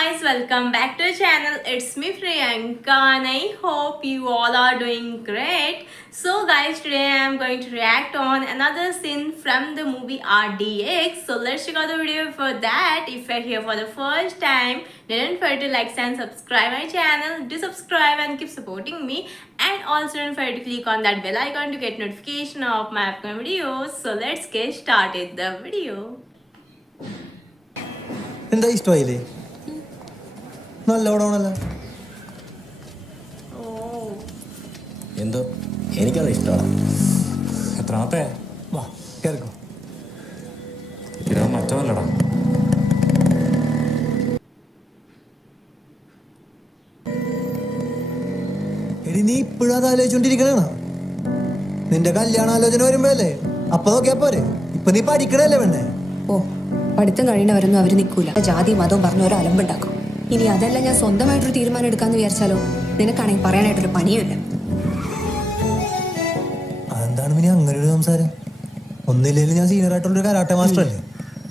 guys, welcome back to the channel. It's me Priyanka and I hope you all are doing great. So guys, today I am going to react on another scene from the movie RDX. So let's check out the video. For that, if you're here for the first time, don't forget to like and subscribe my channel. Do subscribe and keep supporting me. And also don't forget to click on that bell icon to get notification of my upcoming videos. So let's get started the video. എന്താ ഇഷ്ടമായില്ലേ? നല്ല പടമാണല്ലോ. എന്തോ എനിക്കത് ഇഷ്ടമാണ്. എത്രാമത്തെ? വാ കേൾക്കോ. ഇത് മറ്റവല്ലടാ. എടി നീ ഇപ്പോഴും അത് ആലോചിച്ചോണ്ടിരിക്കണ? നിന്റെ കല്യാണാലോചന വരുമ്പോഴല്ലേ അപ്പൊ നോക്കിയാ പോരെ? ഇപ്പൊ നീ പഠിക്കണല്ലേ വേണ്ടേ? ഓ, പഠിത്തം കഴിയുന്നവരൊന്നും അവര് നിൽക്കൂല. ജാതി മതവും പറഞ്ഞ ഒരു അലമ്പുണ്ടാക്കും. ഇനി അതല്ല ഞാൻ സ്വന്തമായിട്ടൊരു തീരുമാനം എടുക്കാന്ന് വിചാരിച്ചാലോ? നിനക്കാണെങ്കിൽ പറയാനായിട്ടൊരു പണിയുമില്ല. അതെന്താണ് പിന്നെ അങ്ങനെ ഒരു സംസാരം? ഒന്നില്ലേലും ഞാൻ സീനിയർ ആയിട്ടുള്ളൊരു കരാട്ടെ മാസ്റ്റർ അല്ലേ?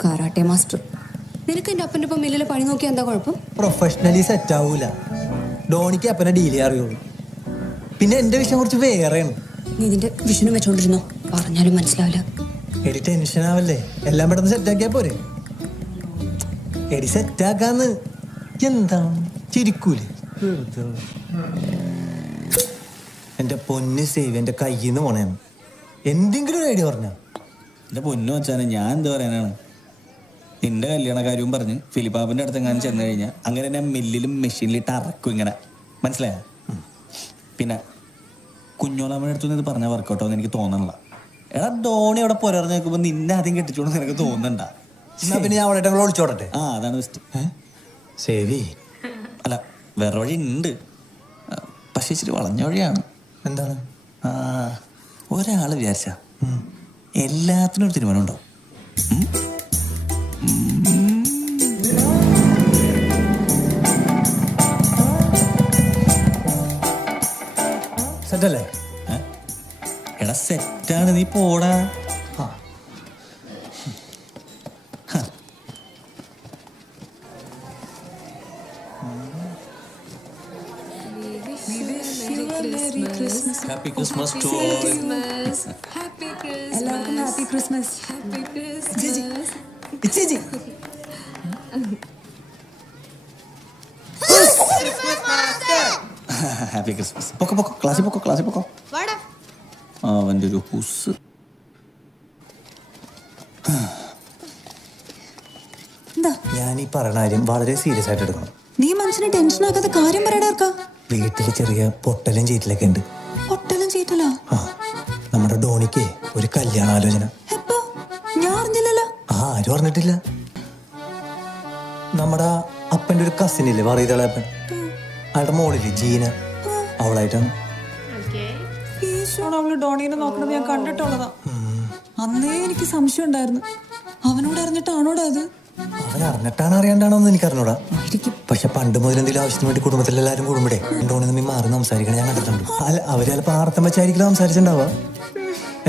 Karate master? നിനക്ക് എന്റെ അപ്പൻ്റെ ഒപ്പം മില്ലിൽ പണി നോക്കിയാൽ എന്താ കുഴപ്പം? പ്രൊഫഷണലി സെറ്റ് ആവൂല. ധോണിക്ക് അപ്പനെ ഡീൽ ചെയ്യാൻ അറിയുള്ളൂ. പിന്നെ എന്റെ വിഷയം കുറച്ച് വേറെയാണ്. നീ ഇതിന്റെ വിഷനും വെച്ചോണ്ടിരുന്നോ? പറഞ്ഞാലും മനസ്സിലാവില്ല. എടി ടെൻഷൻ ആവല്ലേ, എല്ലാം പെട്ടെന്ന് സെറ്റാക്കിയാ പോരെ? എടി സെറ്റാക്കാന്ന് എന്താ ചിരിക്കൂലേ? എന്റെ പൊന്ന് സേവ് എന്റെ കയ്യിൽ നിന്ന് പോണേന്ന് എന്തെങ്കിലും ഒരു ഐഡിയ പറഞ്ഞ. എൻ്റെ പൊന്നു വെച്ചാൽ ഞാൻ എന്താ പറയാനാണ്? നിന്റെ കല്യാണ കാര്യവും പറഞ്ഞ് ഫിലിപ്പാപ്പൻ്റെ അടുത്ത് എങ്ങാനും ചെന്ന് കഴിഞ്ഞാൽ അങ്ങനെ ഞാൻ മില്ലിലും മെഷീനിലിട്ട് അറക്കും ഇങ്ങനെ, മനസ്സിലായ? പിന്നെ കുഞ്ഞോളാമ്മയുടെ അടുത്തൊന്നും ഇത് പറഞ്ഞാൽ വർക്കൗട്ടോ എന്ന് എനിക്ക് തോന്നണില്ല. എടാ ധോണി അവിടെ പുലർന്ന് നോക്കുമ്പോൾ നിന്നെ ആദ്യം കെട്ടിച്ചോണ്ട് നിനക്ക് തോന്നണ്ട. പിന്നെ ഞാൻ അവിടെ ഒളിച്ചോടട്ടെ. ആ അതാണ് ബെസ്റ്റ്. സേവി അല്ല വേറെ വഴി ഉണ്ട്, പക്ഷെ ഇച്ചിരി വളഞ്ഞ വഴിയാണ്. എന്താണ്? ഒരാൾ വിചാരിച്ച എല്ലാത്തിനും ഒരു തീരുമാനം ഉണ്ടോ? സെറ്റല്ലേ? എടാ സെറ്റാണ്, നീ പോടാ. Happy Christmas to all. എല്ലാവർക്കും ഹാപ്പി ക്രിസ്മസ്. Happy Christmas. പൊക്കോ പൊക്കോ, ക്ലാസ്സിൽ പൊക്കോ, ക്ലാസ്സിൽ പൊക്കോ. അവൻ്റെ ഒരു ഹുസ്. ഞാൻ ഈ പറയണ കാര്യം വളരെ സീരിയസ് ആയിട്ട് എടുക്കണം. നീ മനസ്സിന് ടെൻഷൻ ആക്കാത്ത കാര്യം പറയടാർക്കാ. വീട്ടില് ചെറിയ പൊട്ടലും ചീറ്റലൊക്കെ ഉണ്ട്. പൊട്ടലും ചീറ്റലാ? നമ്മുടെ ധോണിക്ക് ഒരു കല്യാണാലോചന. എപ്പോ? ഞാൻ അറിഞ്ഞില്ലല്ലോ. ആരും അറിഞ്ഞിട്ടില്ല. നമ്മുടെ അപ്പൻ്റെ ഒരു കസിനില്ലേ, പറയതളപ്പൻ, അയാളുടെ മോളില്ലേ ജീന, അവളായിട്ടാണ്. അവള് ഡോണീനെ നോക്കണത് ഞാൻ കണ്ടിട്ടുള്ളതാ. അന്നേ എനിക്ക് സംശയം ഉണ്ടായിരുന്നു, അവനോട് അറിഞ്ഞിട്ടാണോടാ അത്? അവൻ അറിഞ്ഞിട്ടാണ് അറിയാണ്ടാണോ എന്ന് എനിക്ക് അറിഞ്ഞൂടാ. പക്ഷെ പണ്ട് മുതൽ എന്തെങ്കിലും ആവശ്യത്തിന് വേണ്ടി കുടുംബത്തിലെല്ലാരും കൂടുമ്പോഴേ ഡോണി തമ്മിൽ മാറി സംസാരിക്കണം ഞാൻ കണ്ടിട്ടുണ്ട്. അവര് ചിലപ്പോൾ ആർത്തം വെച്ചായിരിക്കും സംസാരിച്ചിട്ടുണ്ടാവുക.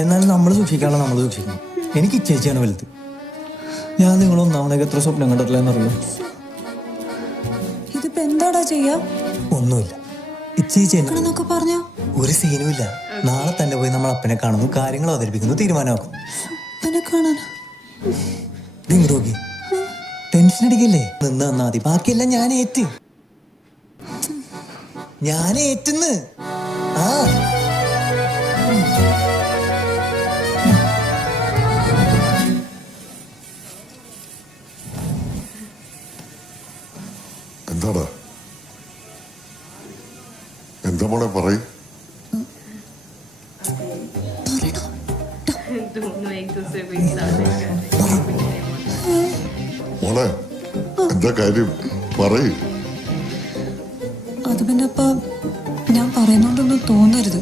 എന്നാലും നമ്മൾ സൂക്ഷിക്കാനുള്ള നമ്മൾ സൂക്ഷിക്കണം. എനിക്ക് ഇച്ചേച്ചിയാണ് വലുത്. ഞാൻ നിങ്ങളൊന്നാമതൊക്കെ എത്ര സ്വപ്നം കണ്ടിട്ടില്ലെന്നറിയോ? ഇതിപ്പോ എന്താടാ ചെയ്യാ? ഒന്നുമില്ല, ഇച്ചേച്ചി പറഞ്ഞോ. ഒരു സീനുമില്ല. നാളെ തന്നെ പോയി നമ്മൾ അപ്പനെ കാണുന്നു, കാര്യങ്ങൾ അവതരിപ്പിക്കുന്നു, തീരുമാനമാക്കും. നോക്കി ടെൻഷൻ അടിക്കല്ലേ, നിന്ന് തന്നാ മതി. ബാക്കിയെല്ലാം ഞാൻ ഏറ്റെന്ന്. ആ എന്താടാ? എന്താ മോളെ പറയ്. മോളെ എന്താ കാര്യം പറയ്. അത് പിന്നെ അപ്പ ഞാൻ പറയുന്നോണ്ടൊന്നും തോന്നരുത്.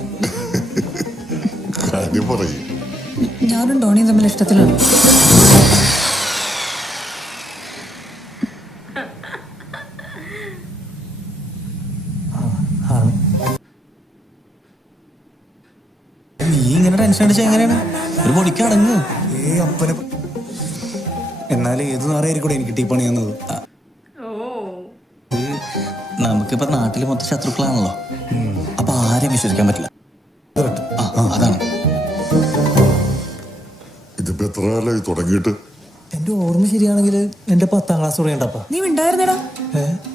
കാര്യം പറയ്. ഞാനും ഡോണിയും തമ്മിൽ ഇഷ്ടത്തിലാണ്. നീ ഇങ്ങനെ ടെൻഷൻ അടിച്ചാൽ എങ്ങനെയാണ്? ഒരു പൊടിക്ക് അടങ്ങ്. എന്നാലും ഏത് നാറായിരിക്കൂടെ എനിക്ക് ടീ പണി തന്നത്? നമുക്കിപ്പോ നാട്ടില് മൊത്തം ശത്രുക്കളാണല്ലോ. അപ്പൊ ആരെയും വിശ്വസിക്കാൻ പറ്റില്ല. അതാണ്. ഇതിപ്പോ എത്ര കാലമായി തുടങ്ങിയിട്ട്? എന്റെ ഓർമ്മ ശരിയാണെങ്കിൽ എന്റെ 10ാം ക്ലാസ് തുടങ്ങിയപ്പ. നീ ഉണ്ടായിരുന്നടാ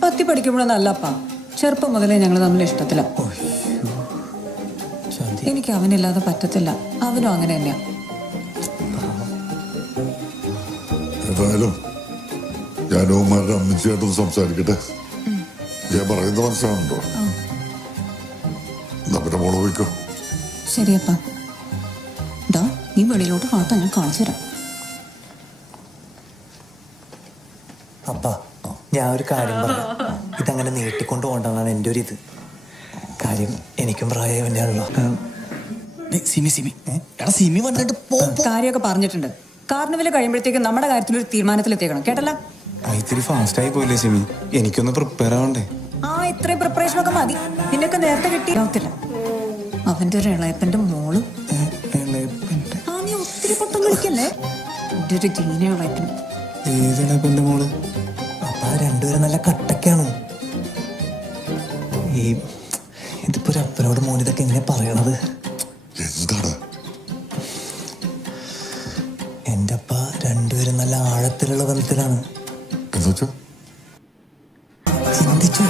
10 പഠിക്കുമ്പോഴൊന്നല്ലപ്പാ, ചെറുപ്പം മുതലേ ഞങ്ങൾ തമ്മിൽ ഇഷ്ടത്തില. എനിക്ക് അവനില്ലാതെ പറ്റത്തില്ല, അവനും അങ്ങനെ തന്നെയാ. ഏതായാലും ഞാനോമാരുടെ അമ്മച്ചിയായിട്ടൊന്ന് സംസാരിക്കട്ടെ. ഞാൻ പറയുന്നത് മനസ്സിലാവുന്നുണ്ടോ? നമ്മുടെ മോള് പോയിക്കോ. ശരിയപ്പാ. ഡാ, നീ വെളിയിലോട്ട് ഭാഗത്താ, ഞാൻ കാണിച്ചു തരാം. അപ്പ ഞാൻ ഒരു കാര്യം പറയാം. ഇതങ്ങനെ നീട്ടിക്കൊണ്ട് പോകണ്ടെന്നാണ് എൻ്റെ ഒരു ഇത്. കാര്യം എനിക്കും പ്രായം തന്നെയാണല്ലോ. സിമി വന്നിട്ട് കാര്യമൊക്കെ പറഞ്ഞിട്ടുണ്ട്. കാർണിവല് കഴിയുമ്പോഴത്തേക്കും നമ്മുടെ കാര്യത്തിലൊരു തീരുമാനത്തിലെത്തിക്കണം, കേട്ടല്ലോ? ഇത്തിരി ഫാസ്റ്റ് ആയി പോയില്ലേ സിമി? എനിക്കൊന്ന് പ്രിപ്പയർ ആവണ്ടേ? ഇത്രയും പ്രിപ്പറേഷൻ ഒക്കെ മതി. നിന്നൊക്കെ നേരത്തെ കിട്ടിയാവത്തില്ല. അവന്റെ ഒരു ഇളയപ്പന്റെ മോള്. നീ ഒത്തിരി പൊട്ടം വിളിക്കല്ലേ? എന്റെ ഒരു ജീന ഇളയപ്പൻ. ഏതിളപ്പന്റെ മോള്? അപ്പ രണ്ടുപേരും നല്ല കട്ടക്കാണ്. ഇതിപ്പോ ഒരു അപ്പനോട് മോനിതൊക്കെ എങ്ങനെ പറയണത്? എന്താണ്? എൻ്റെ അപ്പ രണ്ടുപേരും നല്ല ആഴത്തിലുള്ള ബന്ധത്തിലാണ്. എന്നുവെച്ചാ ചിന്തിച്ചു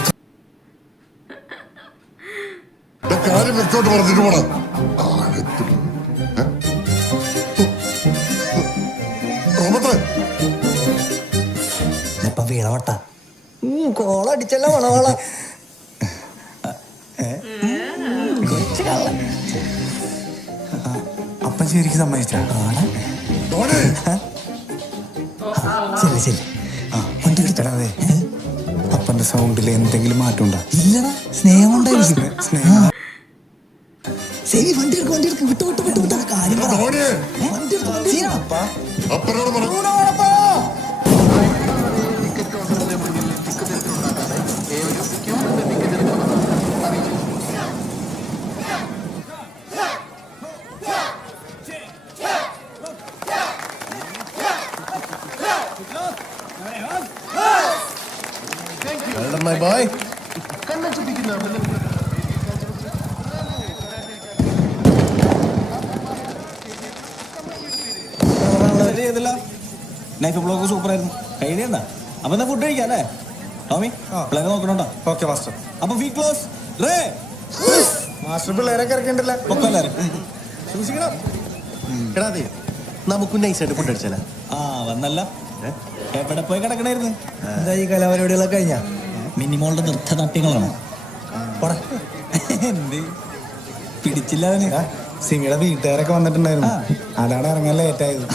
കാര്യം വ്യക്തമായിട്ട് പറഞ്ഞിട്ട് പോണം. ഇപ്പൊ വീണവട്ട കോളടിച്ചല്ല മണവാള. അപ്പൻ ശരിക്കും സമ്മതിച്ചാ? ശരി ശരി. വണ്ടി എടുത്തടാതെ. അപ്പന്റെ സൗണ്ടിൽ എന്തെങ്കിലും മാറ്റം ഉണ്ടോ? ഇല്ലടാ, സ്നേഹം ഉണ്ടായിരിക്കും. സ്നേഹം. ശരി, വണ്ടി എടുക്കും, വണ്ടി എടുക്കും. വിട്ടു വിട്ടു വിട്ടു വിട്ട കാര്യം പറ. അപ്പനോട് പറഞ്ഞു. My boy. Knife blog super ആയിരുന്നു. കഴിഞ്ഞ അപ്പൊ എന്നാ ഫുഡ് കഴിക്കാം അല്ലേ ടോമി? പിള്ളേരെ നോക്കണോട്ടോ. Okay master. അപ്പൊ ഫീ ക്ലോസ്. മാസ്റ്റർ പിള്ളേരൊക്കെ ഇറക്കിണ്ടല്ലോ. സൂക്ഷിക്കണം. നമുക്ക് നൈസായിട്ട് ഫുഡ് അടിച്ചാലോ? വന്നല്ല. എവിടെ പോയി കിടക്കണായിരുന്നു? എന്താ ഈ കലാപരിപാടികളൊക്കെ കഴിഞ്ഞാ? മിനിമോളുടെ നൃത്തനാട്യങ്ങളാണ്. എന്ത് പിടിച്ചില്ല അവന്? സിമിയുടെ വീട്ടുകാരൊക്കെ വന്നിട്ടുണ്ടായിരുന്നു, അതാണ് ഇറങ്ങാൻ ലേറ്റ് ആയത്.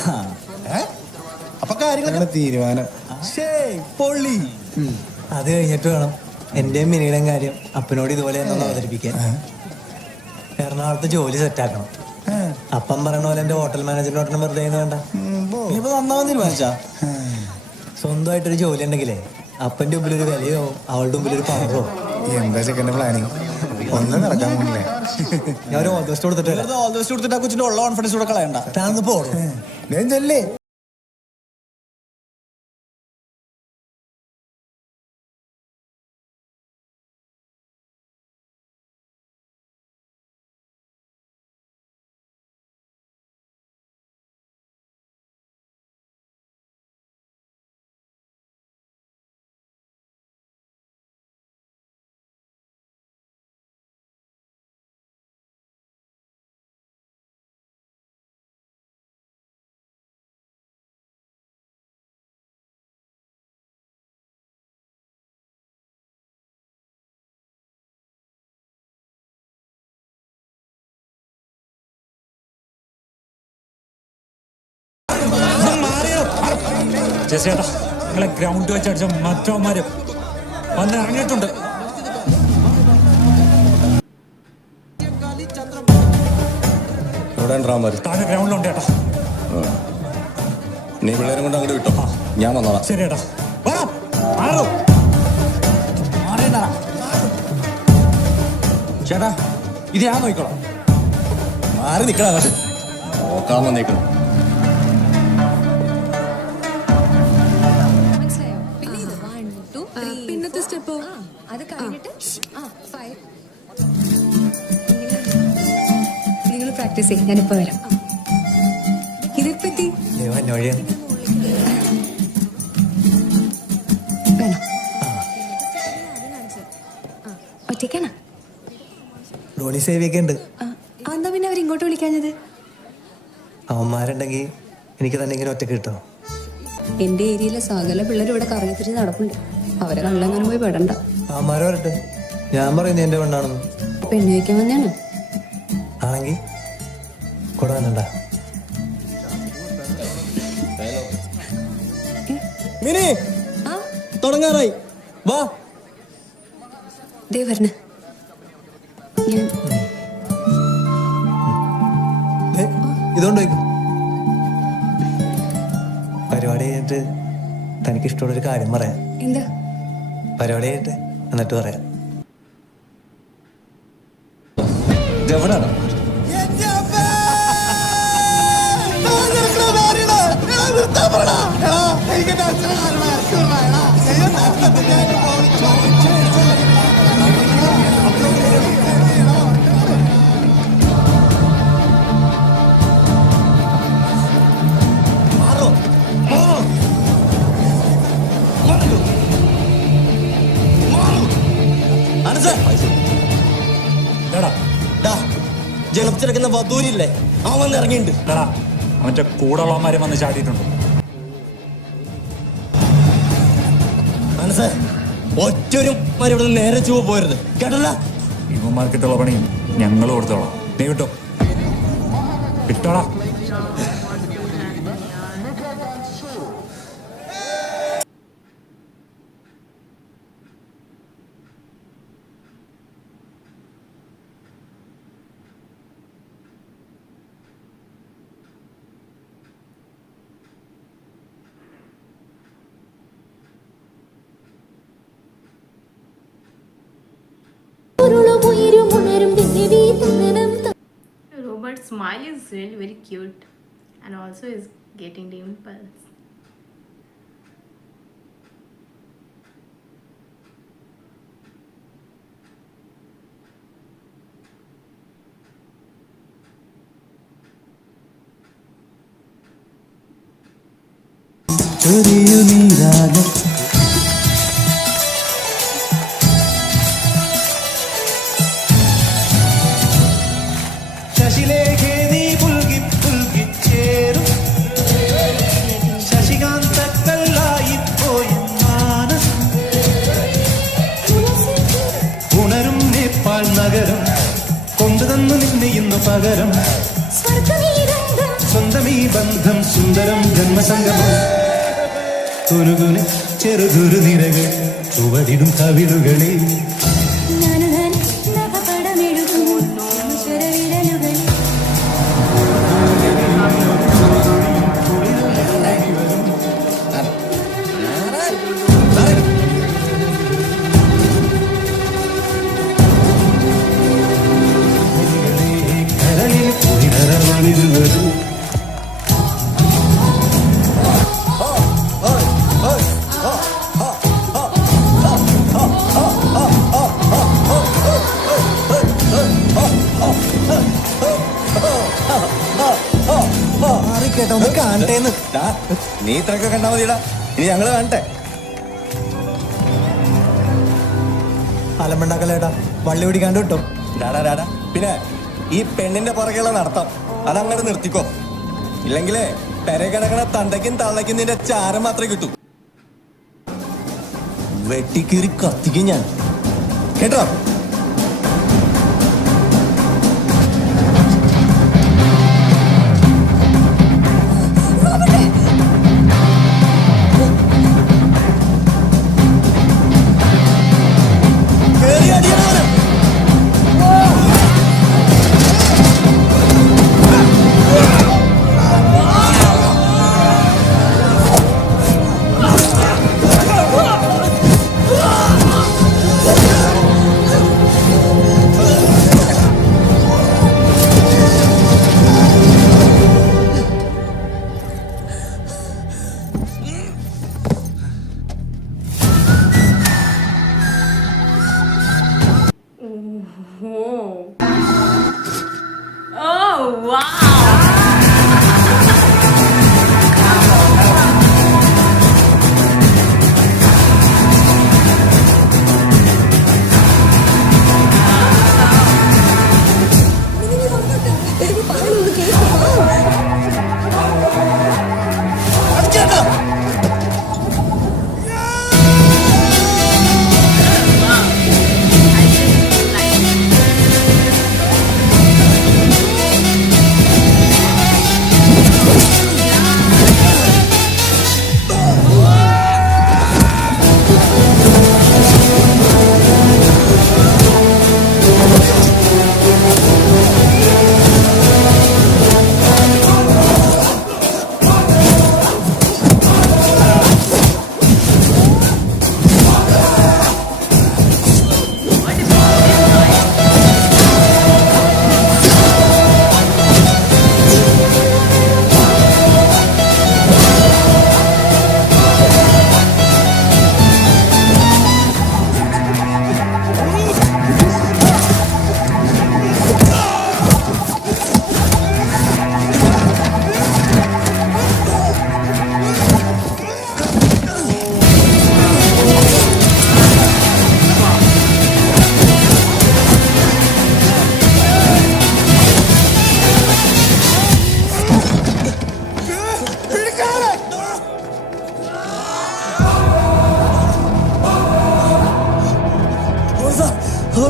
അപ്പൊ കാര്യങ്ങൾ തീരുമാനം പൊള്ളി. അത് കഴിഞ്ഞിട്ട് വേണം എന്റെയും മിനിയുടെയും കാര്യം അപ്പനോട് ഇതുപോലെ എന്നൊന്ന് അവതരിപ്പിക്കാൻ. എറണാകുളത്ത് ജോലി സെറ്റാക്കണം. അപ്പം പറയണ പോലെ എന്റെ ഹോട്ടൽ മാനേജറിനോട്ടം വെറുതെ വേണ്ട. ഇനിയിപ്പോ നന്നാവാൻ തീരുമാനിച്ചാ? സ്വന്തമായിട്ടൊരു ജോലി ഉണ്ടെങ്കിലേ അപ്പന്റെ മുമ്പിൽ ഒരു വിലയോ അവളുടെ മുമ്പിൽ ഒരു പവറോ. എന്താ ചെക്കൻ്റെ പ്ലാനിങ്? ഒന്നും നടക്കാൻ പോണില്ലേ? ഞാൻ ഒരു ഓൾ ദ ബെസ്റ്റ് കൊടുത്തിട്ട് ഓൾ ദ ബെസ്റ്റ് കൊടുത്തിട്ട് ആ കൊച്ചിന്റെ ഉള്ള കോൺഫിഡൻസ് കൂടെ കളയണ്ട. താന്ന് പോണു. ഞാൻ ചെല്ലേ. ചേട്ടാ, നിങ്ങളെ ഗ്രൗണ്ട് വെച്ച് അടിച്ച മറ്റവന്മാര് വന്ന് ഇറങ്ങിയിട്ടുണ്ട്. താഴെ ഗ്രൗണ്ടിലുണ്ട് ചേട്ടാ. നീ പിള്ളേരും കൊണ്ട് അങ്ങോട്ട് വിട്ടോ, ഞാൻ വന്നോളാം. ശരി ചേട്ടാ. ചേട്ടാ, ഇത് ഞാൻ നോക്കിക്കോളാം. മാറി നിക്കണം അങ്ങോട്ട്. നോക്കാൻ വന്നേക്കണം. മനസ്സിലായോ? പിന്നെ ഇത് 1 2 3 അടുത്ത സ്റ്റെപ്പോ അത് കഴിഞ്ഞിട്ട് നിങ്ങൾ പ്രാക്ടീസ് ചെയ്യും. ഞാനിപ്പോ വരാം. ഇതിപ്പറ്റി വഴിയാണ് വേണം. ഒറ്റയ്ക്കാണോ? ഡോണി സേവിയൊക്കെ ഉണ്ട്. എന്താ പിന്നെ അവർ ഇങ്ങോട്ട് വിളിക്കാഞ്ഞത്? അവന്മാരുണ്ടെങ്കിൽ എനിക്ക് തന്നെ ഇങ്ങനെ ഒറ്റക്ക് കിട്ടോ? എന്റെ ഏരിയയിലെ സകല പിള്ളേർ ഇവിടെ കറങ്ങിത്തിരി നടപ്പുണ്ട്. അവരെ കള്ളങ്ങനെ പോയി പെടണ്ട. അവന്മാരെ വരട്ടെ, ഞാൻ പറയുന്നത് എന്റെ പെണ്ണാണെന്ന്. പെണ്ണു വയ്ക്കാൻ വന്നാണ് ആണെങ്കിൽ കൂടെ വന്നണ്ട. മിനി തുടങ്ങാറായി, വാ. ദേ വരണേ. ഞാൻ ഇതുകൊണ്ട് വയ്ക്കും. പരിപാടി കഴിഞ്ഞിട്ട് തനിക്ക് ഇഷ്ടമുള്ളൊരു കാര്യം പറയാം. എന്താ പരിപാടി കഴിഞ്ഞിട്ട് എന്നിട്ട് പറയാം. എവിടാണ് ജലത്തിറക്കുന്ന വധൂരില്ലേ, അവൻ ഇറങ്ങിയിട്ടുണ്ട്. അവന്റെ കൂടെയുള്ളവന്മാരെ വന്ന് ചാടിയിട്ടുണ്ട്. മനസ്സേ, ഒറ്റൊരു ഇവിടെ നേരെ ചുവ പോരുത്, കേട്ടല്ല? ഇവന്മാർക്കിട്ടുള്ള പണി ഞങ്ങൾ കൊടുത്തോളാം. നീ കിട്ടോ കിട്ടോടാ. Robert's smile is really very cute and also is getting dimples. നഗരം കൊണ്ടുതന്നു നിന്നെ ഇന്നു പകരം സ്വന്തമീ ബന്ധം സുന്ദരം ജന്മസംഗമം തുരുകുനെ ചെറുതുരു നിരകൾ ചുവടിടും കവിളുകളിൽ നീ ഇത്രയൊക്കെ കണ്ടാ മതിടാ, ഇനി ഞങ്ങള് കാണട്ടെ. അലമ്പുണ്ടാക്കല്ലേട്ടാ, വള്ളി പിടിക്കാണ്ട് കിട്ടും. ഡാടാ പിന്നെ ഈ പെണ്ണിന്റെ പുറകെയുള്ള നടത്തം അതങ്ങോട്ട് നിർത്തിക്കോ, ഇല്ലെങ്കിലേ പെര കിടക്കണ തണ്ടയ്ക്കും തള്ളയ്ക്കും നിന്റെ ചാരം മാത്രമേ കിട്ടൂ. വെട്ടിക്കീറി കത്തിക്കും ഞാൻ, കേട്ടോ?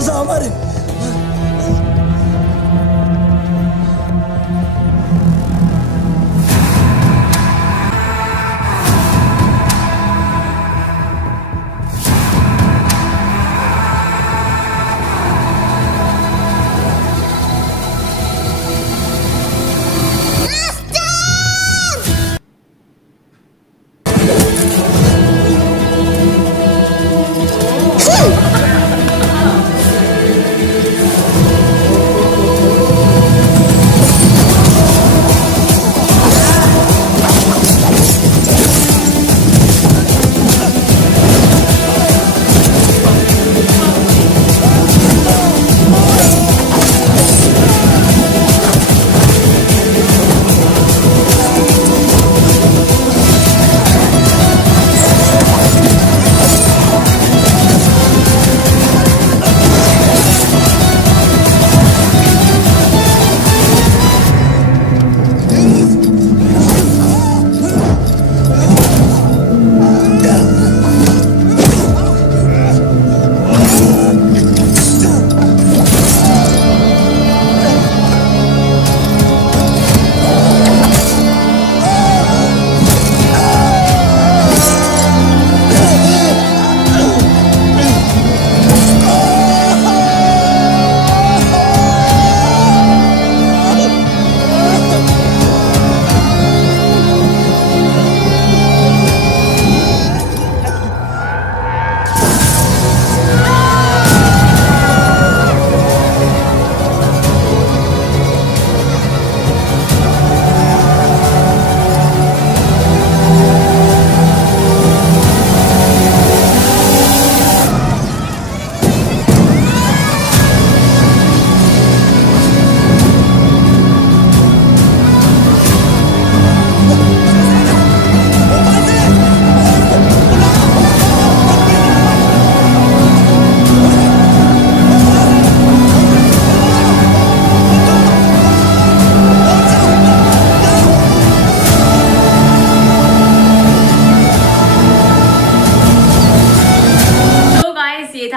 സാമാര്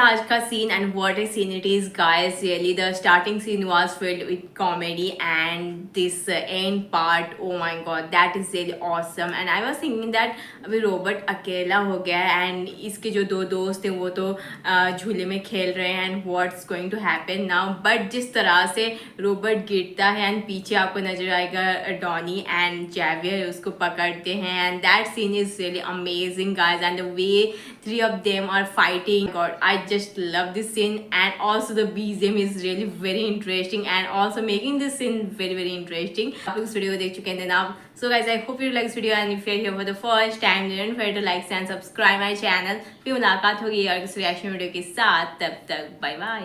आज का scene and what a scene it is guys. Really the starting scene was filled with comedy and this end part, oh my God, that is really awesome. And I was thinking that अभी Robert अकेला हो गया and इसके जो दो दोस्त हैं वो तो झूले में खेल रहे हैं and what's going to happen now. But जिस तरह से रॉबर्ट गिरता है एंड पीछे आपको नजर आएगा डॉनी एंड जेवियर उसको पकड़ते हैं and that scene is really amazing guys. And the way three of them are fighting, god, I just love this scene. And also the BGM is really very interesting and also making this scene very very interesting. आप लोग इस video को देख चुके हैं now. So guys, I hope you like this video and if you're here for the first time, don't forget to like and subscribe my channel. फिर मुलाकात होगी और किसी रिएक्शन वीडियो के साथ. तब तक बाय बाय.